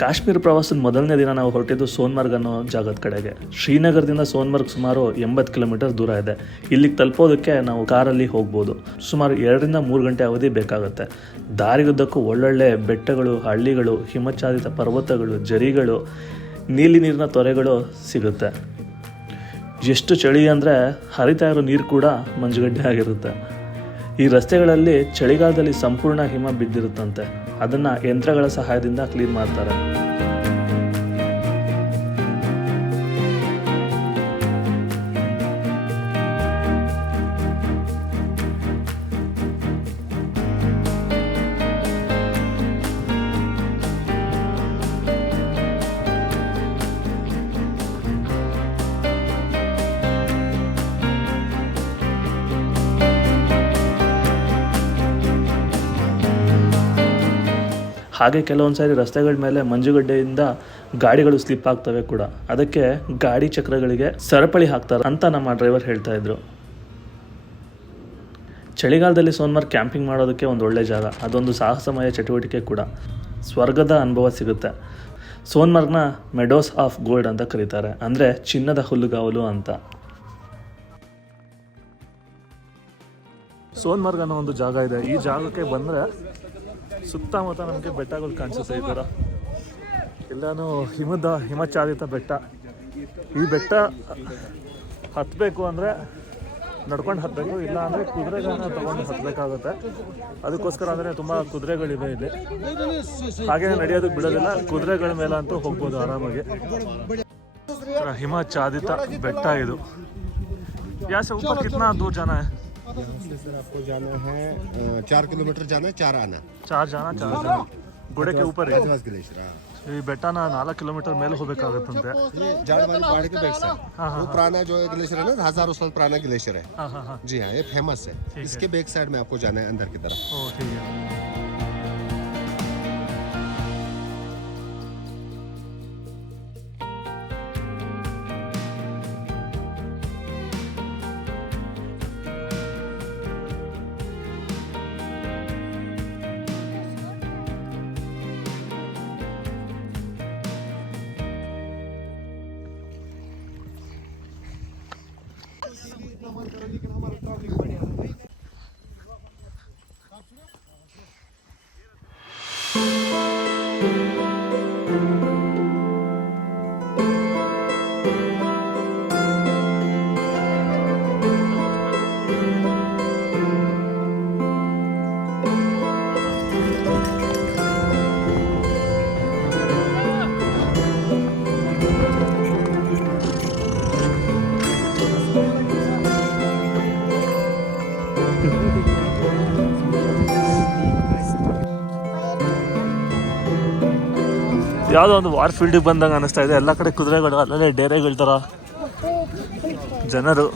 ಕಾಶ್ಮೀರ ಪ್ರವಾಸದ ಮೊದಲನೇ ದಿನ ನಾವು ಹೊರಟಿದ್ದು ಸೋನ್ಮರ್ಗ್ ಅನ್ನೋ ಜಾಗದ ಕಡೆಗೆ. ಶ್ರೀನಗರದಿಂದ ಸೋನ್ಮರ್ಗ್ ಸುಮಾರು 80 ಕಿಲೋಮೀಟರ್ ದೂರ ಇದೆ. ಇಲ್ಲಿಗೆ ತಲುಪೋದಕ್ಕೆ ನಾವು ಕಾರಲ್ಲಿ ಹೋಗ್ಬೋದು. ಸುಮಾರು 2 ರಿಂದ 3 ಗಂಟೆ ಅವಧಿ ಬೇಕಾಗುತ್ತೆ. ದಾರಿಯುದ್ದಕ್ಕೂ ಒಳ್ಳೊಳ್ಳೆ ಬೆಟ್ಟಗಳು, ಹಳ್ಳಿಗಳು, ಹಿಮಚ್ಛಾದಿತ ಪರ್ವತಗಳು, ಜರಿಗಳು, ನೀಲಿ ನೀರಿನ ತೊರೆಗಳು ಸಿಗುತ್ತೆ. ಎಷ್ಟು ಚಳಿ ಅಂದರೆ ಹರಿತಾ ಇರೋ ನೀರು ಕೂಡ ಮಂಜುಗಡ್ಡೆ ಆಗಿರುತ್ತೆ. ಈ ರಸ್ತೆಗಳಲ್ಲಿ ಚಳಿಗಾಲದಲ್ಲಿ ಸಂಪೂರ್ಣ ಹಿಮ ಬಿದ್ದಿರುತ್ತಂತೆ. ಅದನ್ನು ಯಂತ್ರಗಳ ಸಹಾಯದಿಂದ ಕ್ಲೀನ್ ಮಾಡ್ತಾರೆ. ಹಾಗೆ ಕೆಲವೊಂದು ಸಾರಿ ರಸ್ತೆಗಳ ಮೇಲೆ ಮಂಜುಗಡ್ಡೆಯಿಂದ ಗಾಡಿಗಳು ಸ್ಲಿಪ್ ಆಗ್ತವೆ ಕೂಡ. ಅದಕ್ಕೆ ಗಾಡಿ ಚಕ್ರಗಳಿಗೆ ಸರಪಳಿ ಹಾಕ್ತಾರೆ ಅಂತ ನಮ್ಮ ಡ್ರೈವರ್ ಹೇಳ್ತಾ ಇದ್ರು. ಚಳಿಗಾಲದಲ್ಲಿ ಸೋನ್ಮರ್ಗ್ ಕ್ಯಾಂಪಿಂಗ್ ಮಾಡೋದಕ್ಕೆ ಒಂದು ಒಳ್ಳೆ ಜಾಗ. ಅದೊಂದು ಸಾಹಸಮಯ ಚಟುವಟಿಕೆ ಕೂಡ. ಸ್ವರ್ಗದ ಅನುಭವ ಸಿಗುತ್ತೆ. ಸೋನ್ಮರ್ಗ್ನ ಮೆಡೋಸ್ ಆಫ್ ಗೋಲ್ಡ್ ಅಂತ ಕರೀತಾರೆ, ಅಂದರೆ ಚಿನ್ನದ ಹುಲ್ಲುಗಾವಲು ಅಂತ. ಸೋನ್ಮರ್ಗ್ ಅನ್ನೋ ಒಂದು ಜಾಗ ಇದೆ. ಈ ಜಾಗಕ್ಕೆ ಬಂದರೆ ಸುತ್ತಮುತ್ತ ನಮಗೆ ಬೆಟ್ಟಗಳು ಕಾಣಿಸುತ್ತೆ. ಈ ಥರ ಎಲ್ಲನೂ ಹಿಮಚ್ಛಾದಿತ ಬೆಟ್ಟ. ಈ ಬೆಟ್ಟ ಹತ್ತಬೇಕು ಅಂದರೆ ನಡ್ಕೊಂಡು ಹತ್ತಬೇಕು, ಇಲ್ಲ ಅಂದರೆ ಕುದುರೆಗಳನ್ನ ತೊಗೊಂಡು ಹತ್ತಬೇಕಾಗುತ್ತೆ. ಅದಕ್ಕೋಸ್ಕರ ಅಂದರೆ ತುಂಬ ಕುದುರೆಗಳಿವೆ ಇಲ್ಲಿ. ಹಾಗೆ ನಡೆಯೋದಕ್ಕೆ ಬಿಡೋದಿಲ್ಲ. ಕುದುರೆಗಳ ಮೇಲೆ ಅಂತೂ ಹೋಗ್ಬೋದು ಆರಾಮಾಗಿ. ಹಿಮಚ್ಛಾದಿತ ಬೆಟ್ಟ ಇದು. यहाँ से ऊपर कितना दूर जाना है? यहाँ से सर आपको जाना है 4 किलोमीटर जाना है, 4 आना. 4 जाना 4 जाना. ಗೋಡೆ ऊपर है ग्लेशियर. ಈ ಬೆಟ್ಟನ 4 ಕಿಲೋಮೀಟರ್ ಮೇಲೆ ಹೋಗಬೇಕಾಗುತ್ತಂತೆ. जाड़वाली पहाड़ी के बैक साइड. वो पुराना जो ग्लेशियर है ना, हजारों साल पुराना ग्लेशियर है. जी हाँ, ये फेमस है. इसके बैक साइड में आपको जाना है अंदर की तरफ. ठीक है. ಯಾವುದೋ ಒಂದು ವಾರ್ ಫೀಲ್ಡಿಗೆ ಬಂದಂಗೆ ಅನ್ನಿಸ್ತಾ ಇದೆ. ಎಲ್ಲ ಕಡೆ ಕುದುರೆಗಳು, ಅಲ್ಲೇ ಡೇರೆಗಳ ಥರ ಜನರು.